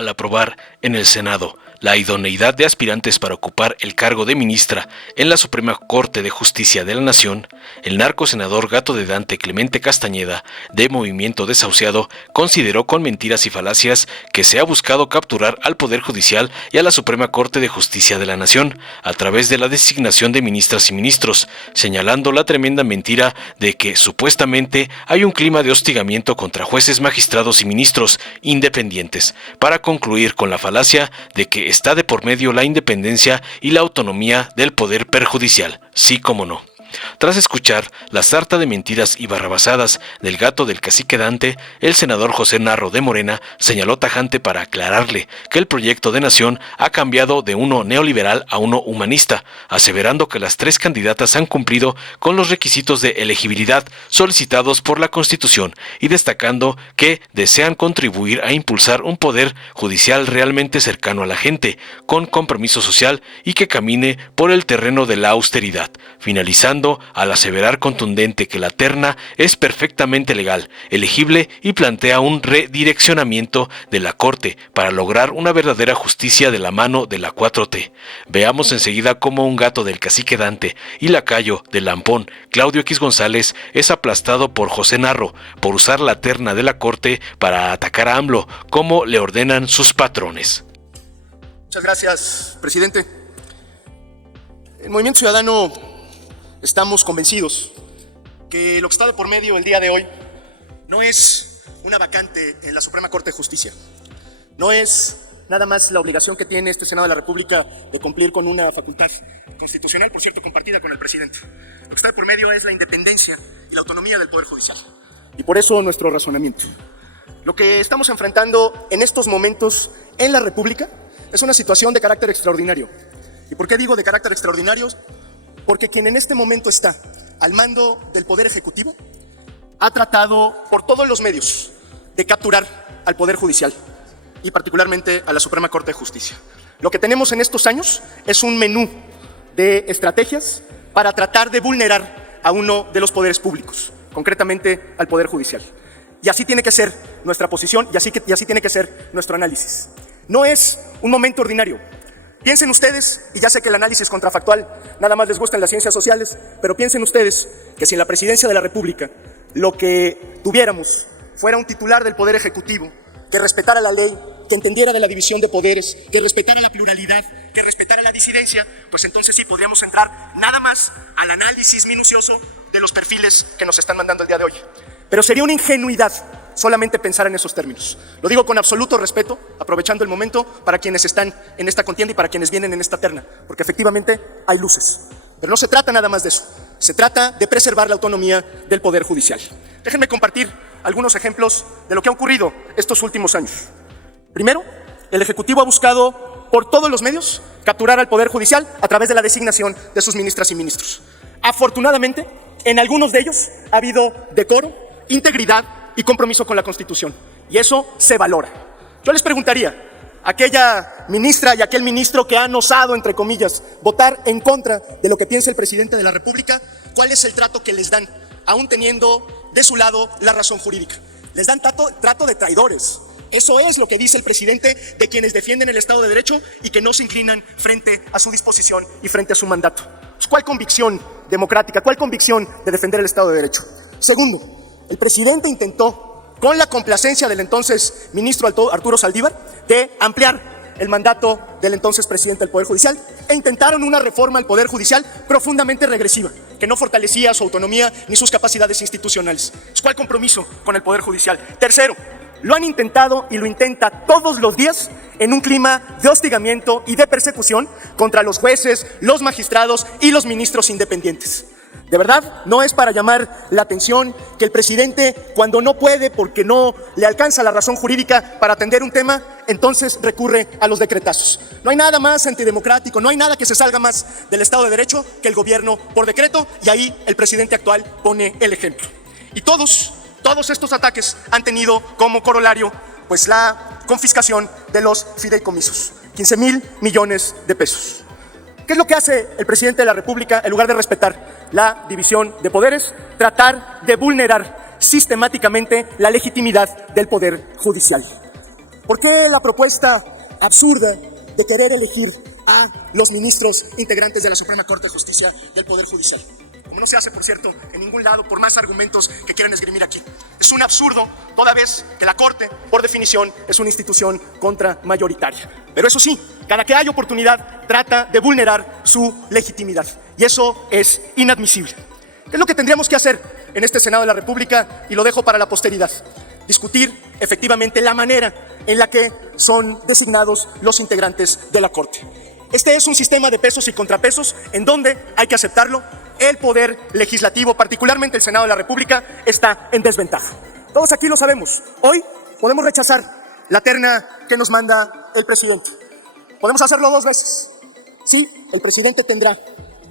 al aprobar en el Senado la idoneidad de aspirantes para ocupar el cargo de ministra en la Suprema Corte de Justicia de la Nación, el narcosenador Gato de Dante Clemente Castañeda, de Movimiento Desahuciado, consideró con mentiras y falacias que se ha buscado capturar al Poder Judicial y a la Suprema Corte de Justicia de la Nación a través de la designación de ministras y ministros, señalando la tremenda mentira de que supuestamente hay un clima de hostigamiento contra jueces, magistrados y ministros independientes, para concluir con la falacia de que está de por medio la independencia y la autonomía del poder perjudicial, sí como no. Tras escuchar la sarta de mentiras y barrabasadas del gato del cacique Dante, el senador José Narro de Morena señaló tajante para aclararle que el proyecto de nación ha cambiado de uno neoliberal a uno humanista, aseverando que las tres candidatas han cumplido con los requisitos de elegibilidad solicitados por la Constitución y destacando que desean contribuir a impulsar un poder judicial realmente cercano a la gente, con compromiso social y que camine por el terreno de la austeridad, finalizando al aseverar contundente que la terna es perfectamente legal, elegible y plantea un redireccionamiento de la Corte para lograr una verdadera justicia de la mano de la 4T. Veamos enseguida cómo un gato del cacique Dante y lacayo del lampón Claudio X González es aplastado por José Narro por usar la terna de la Corte para atacar a AMLO, como le ordenan sus patrones. Muchas gracias, presidente. El Movimiento Ciudadano estamos convencidos que lo que está de por medio el día de hoy no es una vacante en la Suprema Corte de Justicia, no es nada más la obligación que tiene este Senado de la República de cumplir con una facultad constitucional, por cierto, compartida con el presidente. Lo que está de por medio es la independencia y la autonomía del Poder Judicial, y por eso nuestro razonamiento. Lo que estamos enfrentando en estos momentos en la República es una situación de carácter extraordinario. ¿Y por qué digo de carácter extraordinario? Porque quien en este momento está al mando del Poder Ejecutivo ha tratado por todos los medios de capturar al Poder Judicial y particularmente a la Suprema Corte de Justicia. Lo que tenemos en estos años es un menú de estrategias para tratar de vulnerar a uno de los poderes públicos, concretamente al Poder Judicial. Y así tiene que ser nuestra posición y así tiene que ser nuestro análisis. No es un momento ordinario. Piensen ustedes, y ya sé que el análisis contrafactual nada más les gusta en las ciencias sociales, pero piensen ustedes que si en la presidencia de la República lo que tuviéramos fuera un titular del Poder Ejecutivo que respetara la ley, que entendiera de la división de poderes, que respetara la pluralidad, que respetara la disidencia, pues entonces sí podríamos entrar nada más al análisis minucioso de los perfiles que nos están mandando el día de hoy. Pero sería una ingenuidad solamente pensar en esos términos. Lo digo con absoluto respeto, aprovechando el momento para quienes están en esta contienda y para quienes vienen en esta terna, porque efectivamente hay luces. Pero no se trata nada más de eso, se trata de preservar la autonomía del Poder Judicial. Déjenme compartir algunos ejemplos de lo que ha ocurrido estos últimos años. Primero, el Ejecutivo ha buscado por todos los medios capturar al Poder Judicial a través de la designación de sus ministras y ministros. Afortunadamente, en algunos de ellos ha habido decoro, integridad y compromiso con la Constitución, y eso se valora. Yo les preguntaría, aquella ministra y aquel ministro que han osado, entre comillas, votar en contra de lo que piensa el presidente de la República, ¿cuál es el trato que les dan, aún teniendo de su lado la razón jurídica? Les dan trato de traidores. Eso es lo que dice el presidente de quienes defienden el Estado de Derecho y que no se inclinan frente a su disposición y frente a su mandato. ¿Cuál convicción democrática? ¿Cuál convicción de defender el Estado de Derecho? Segundo, el presidente intentó, con la complacencia del entonces ministro Arturo Saldívar, de ampliar el mandato del entonces presidente del Poder Judicial e intentaron una reforma al Poder Judicial profundamente regresiva, que no fortalecía su autonomía ni sus capacidades institucionales. ¿Cuál compromiso con el Poder Judicial? Tercero, lo han intentado y lo intenta todos los días en un clima de hostigamiento y de persecución contra los jueces, los magistrados y los ministros independientes. De verdad, no es para llamar la atención que el presidente, cuando no puede porque no le alcanza la razón jurídica para atender un tema, entonces recurre a los decretazos. No hay nada más antidemocrático, no hay nada que se salga más del Estado de Derecho que el gobierno por decreto, y ahí el presidente actual pone el ejemplo. Y todos estos ataques han tenido como corolario pues la confiscación de los fideicomisos, 15,000 millones de pesos. ¿Qué es lo que hace el presidente de la República en lugar de respetar la división de poderes? Tratar de vulnerar sistemáticamente la legitimidad del Poder Judicial. ¿Por qué la propuesta absurda de querer elegir a los ministros integrantes de la Suprema Corte de Justicia del Poder Judicial? Como no se hace, por cierto, en ningún lado, por más argumentos que quieran esgrimir aquí. Es un absurdo, toda vez que la Corte, por definición, es una institución contramayoritaria. Pero eso sí, cada que hay oportunidad, trata de vulnerar su legitimidad. Y eso es inadmisible. ¿Qué es lo que tendríamos que hacer en este Senado de la República? Y lo dejo para la posteridad. Discutir efectivamente la manera en la que son designados los integrantes de la Corte. Este es un sistema de pesos y contrapesos en donde, hay que aceptarlo, el poder legislativo, particularmente el Senado de la República, está en desventaja. Todos aquí lo sabemos. Hoy podemos rechazar la terna que nos manda el presidente. Podemos hacerlo 2 veces. Sí, el presidente tendrá,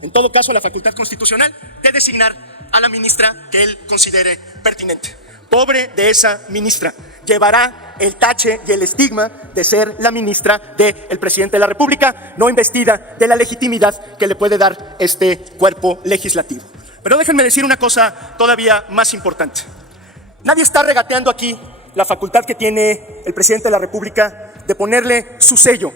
en todo caso, la facultad constitucional de designar a la ministra que él considere pertinente. Pobre de esa ministra, llevará el tache y el estigma de ser la ministra del presidente de la República, no investida de la legitimidad que le puede dar este cuerpo legislativo. Pero déjenme decir una cosa todavía más importante. Nadie está regateando aquí la facultad que tiene el presidente de la República de ponerle su sello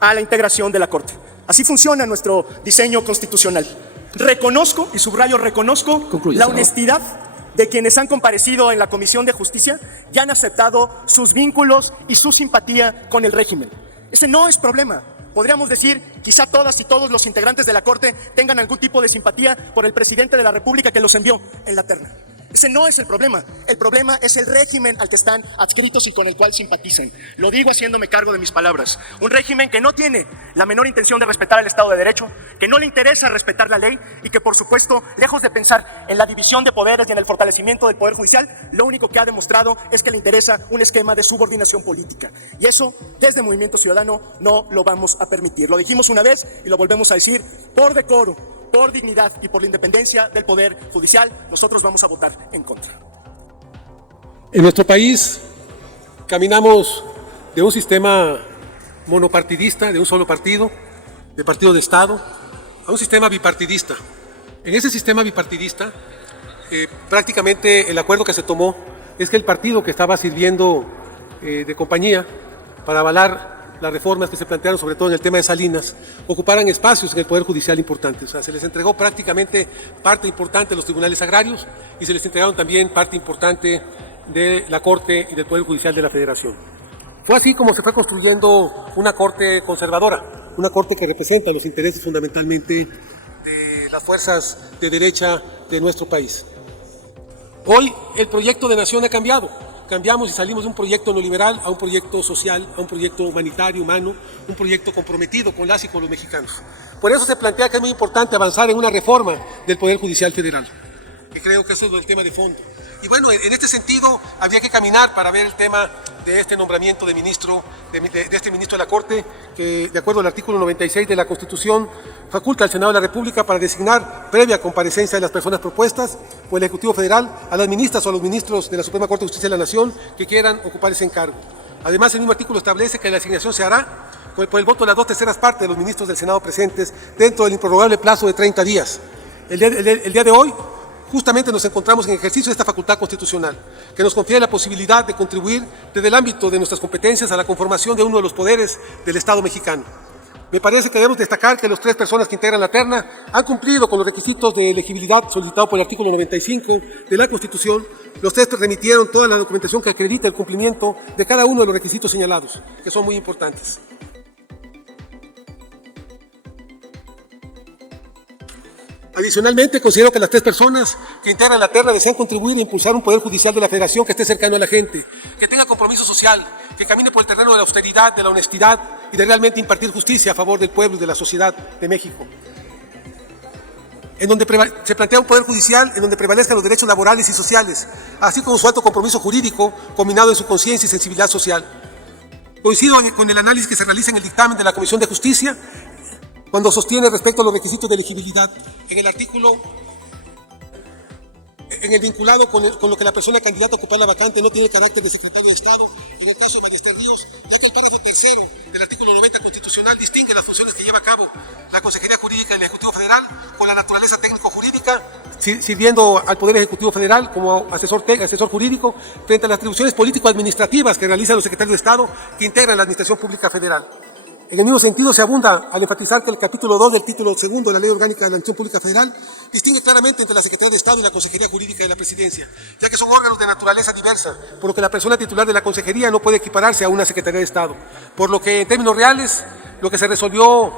a la integración de la Corte. Así funciona nuestro diseño constitucional. Reconozco, y subrayo reconozco, la honestidad de quienes han comparecido en la Comisión de Justicia y han aceptado sus vínculos y su simpatía con el régimen. Ese no es problema. Podríamos decir, quizá todas y todos los integrantes de la Corte tengan algún tipo de simpatía por el presidente de la República que los envió en la terna. Ese no es el problema. El problema es el régimen al que están adscritos y con el cual simpatizan. Lo digo haciéndome cargo de mis palabras. Un régimen que no tiene la menor intención de respetar el Estado de Derecho, que no le interesa respetar la ley y que, por supuesto, lejos de pensar en la división de poderes y en el fortalecimiento del Poder Judicial, lo único que ha demostrado es que le interesa un esquema de subordinación política. Y eso, desde Movimiento Ciudadano, no lo vamos a permitir. Lo dijimos una vez y lo volvemos a decir por decoro, por dignidad y por la independencia del Poder Judicial. Nosotros vamos a votar en contra. En nuestro país caminamos de un sistema monopartidista, de un solo partido, de partido de Estado, a un sistema bipartidista. En ese sistema bipartidista, prácticamente el acuerdo que se tomó es que el partido que estaba sirviendo de compañía para avalar las reformas que se plantearon, sobre todo en el tema de Salinas, ocuparan espacios en el Poder Judicial importantes. O sea, se les entregó prácticamente parte importante de los tribunales agrarios y se les entregaron también parte importante de la Corte y del Poder Judicial de la Federación. Fue así como se fue construyendo una Corte conservadora, una Corte que representa los intereses fundamentalmente de las fuerzas de derecha de nuestro país. Hoy el proyecto de nación ha cambiado. Cambiamos y salimos de un proyecto neoliberal a un proyecto social, a un proyecto humanitario, humano, un proyecto comprometido con las y con los mexicanos. Por eso se plantea que es muy importante avanzar en una reforma del Poder Judicial Federal, que creo que ese es el tema de fondo. Y bueno, en este sentido habría que caminar para ver el tema de este nombramiento de ministro, de este ministro de la Corte, que de acuerdo al artículo 96 de la Constitución faculta al Senado de la República para designar, previa comparecencia de las personas propuestas por el Ejecutivo Federal, a las ministras o a los ministros de la Suprema Corte de Justicia de la Nación que quieran ocupar ese encargo. Además, el mismo artículo establece que la asignación se hará por el voto de las 2/3 partes de los ministros del Senado presentes dentro del improrrogable plazo de 30 días. El día de hoy, justamente nos encontramos en ejercicio de esta facultad constitucional, que nos confiere la posibilidad de contribuir desde el ámbito de nuestras competencias a la conformación de uno de los poderes del Estado mexicano. Me parece que debemos destacar que las 3 personas que integran la terna han cumplido con los requisitos de elegibilidad solicitados por el artículo 95 de la Constitución. Los 3 remitieron toda la documentación que acredita el cumplimiento de cada uno de los requisitos señalados, que son muy importantes. Adicionalmente, considero que las 3 personas que integran la terna desean contribuir a impulsar un Poder Judicial de la Federación que esté cercano a la gente, que tenga compromiso social, que camine por el terreno de la austeridad, de la honestidad y de realmente impartir justicia a favor del pueblo y de la sociedad de México. En donde se plantea un Poder Judicial en donde prevalezcan los derechos laborales y sociales, así como su alto compromiso jurídico combinado en su conciencia y sensibilidad social. Coincido con el análisis que se realiza en el dictamen de la Comisión de Justicia, cuando sostiene respecto a los requisitos de elegibilidad en el artículo, en el vinculado con lo que la persona candidata a ocupar la vacante no tiene el carácter de secretario de Estado, en el caso de María Esther Ríos, ya que el párrafo 3º del artículo 90 constitucional distingue las funciones que lleva a cabo la Consejería Jurídica del Ejecutivo Federal con la naturaleza técnico-jurídica, sirviendo al Poder Ejecutivo Federal como asesor jurídico frente a las atribuciones político-administrativas que realizan los secretarios de Estado que integran la Administración Pública Federal. En el mismo sentido, se abunda al enfatizar que el capítulo 2 del título 2 de la Ley Orgánica de la Administración Pública Federal distingue claramente entre la Secretaría de Estado y la Consejería Jurídica de la Presidencia, ya que son órganos de naturaleza diversa, por lo que la persona titular de la Consejería no puede equipararse a una Secretaría de Estado. Por lo que, en términos reales, lo que se resolvió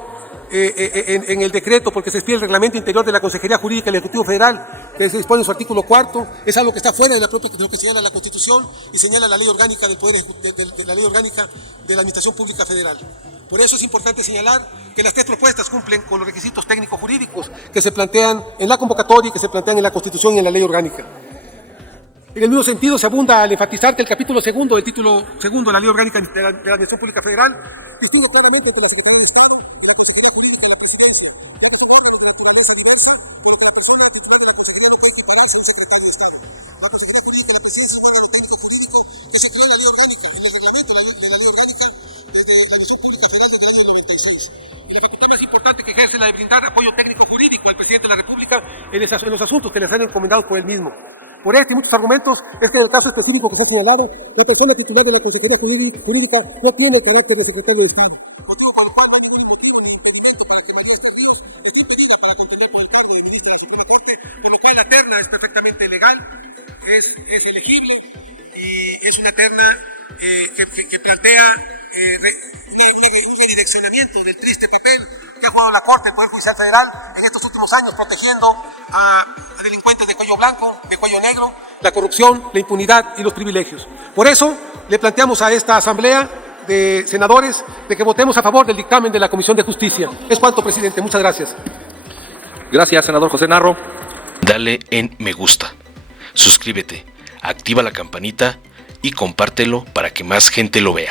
en el decreto, porque se expide el reglamento interior de la Consejería Jurídica del Ejecutivo Federal, que se dispone en su artículo 4, es algo que está fuera de lo que señala la Constitución y señala la Ley Orgánica de la Ley Orgánica de la Administración Pública Federal. Por eso es importante señalar que las tres propuestas cumplen con los requisitos técnico-jurídicos que se plantean en la convocatoria y que se plantean en la Constitución y en la Ley Orgánica. En el mismo sentido, se abunda al enfatizar que el capítulo 2 del título 2 de la Ley Orgánica de la Administración Pública Federal distingue claramente entre la Secretaría de Estado y la Consejería Jurídica de la Presidencia, ya que son órganos de naturaleza diversa, por lo que la persona titular de la Consejería no puede equipararse a un secretario de Estado. La Consejería Jurídica de la Presidencia es un órgano técnico-jurídico que se creó en la Ley Orgánica, en el reglamento de la Ley Orgánica desde la Administración Pública Federal desde el año del 96. Y la facultad más importante que ejerce es la de brindar apoyo técnico-jurídico al Presidente de la República en los asuntos que les han encomendados por él mismo. Por este y muchos argumentos es que en el caso específico que se ha señalado, la persona titular de la Consejería Jurídica no tiene el carácter de secretario de Estado, motivo por el cual no hay ningún motivo ni impedimento para que María Esther Ríos esté impedida para contender por el cargo de ministra de la Suprema Corte, por lo cual la terna es perfectamente legal, es elegible y es una terna que plantea un redireccionamiento del triste papel que ha jugado la Corte, el Poder Judicial Federal, en estos últimos años, protegiendo a delincuentes de cuello blanco, de cuello negro, la corrupción, la impunidad y los privilegios. Por eso, le planteamos a esta Asamblea de Senadores de que votemos a favor del dictamen de la Comisión de Justicia. Es cuanto, presidente. Muchas gracias. Gracias, senador José Narro. Dale en me gusta, suscríbete, activa la campanita y compártelo para que más gente lo vea.